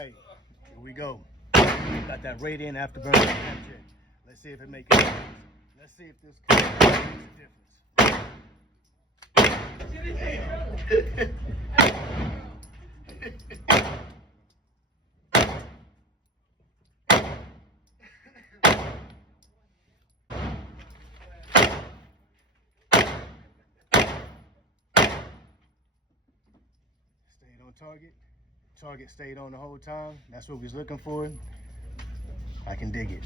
Hey, here we go. Got that radiant afterburner jet. Let's see if it makes a difference. Let's see if this car makes a difference. Stayed on target. Target stayed on the whole time. That's what we was looking for. I can dig it.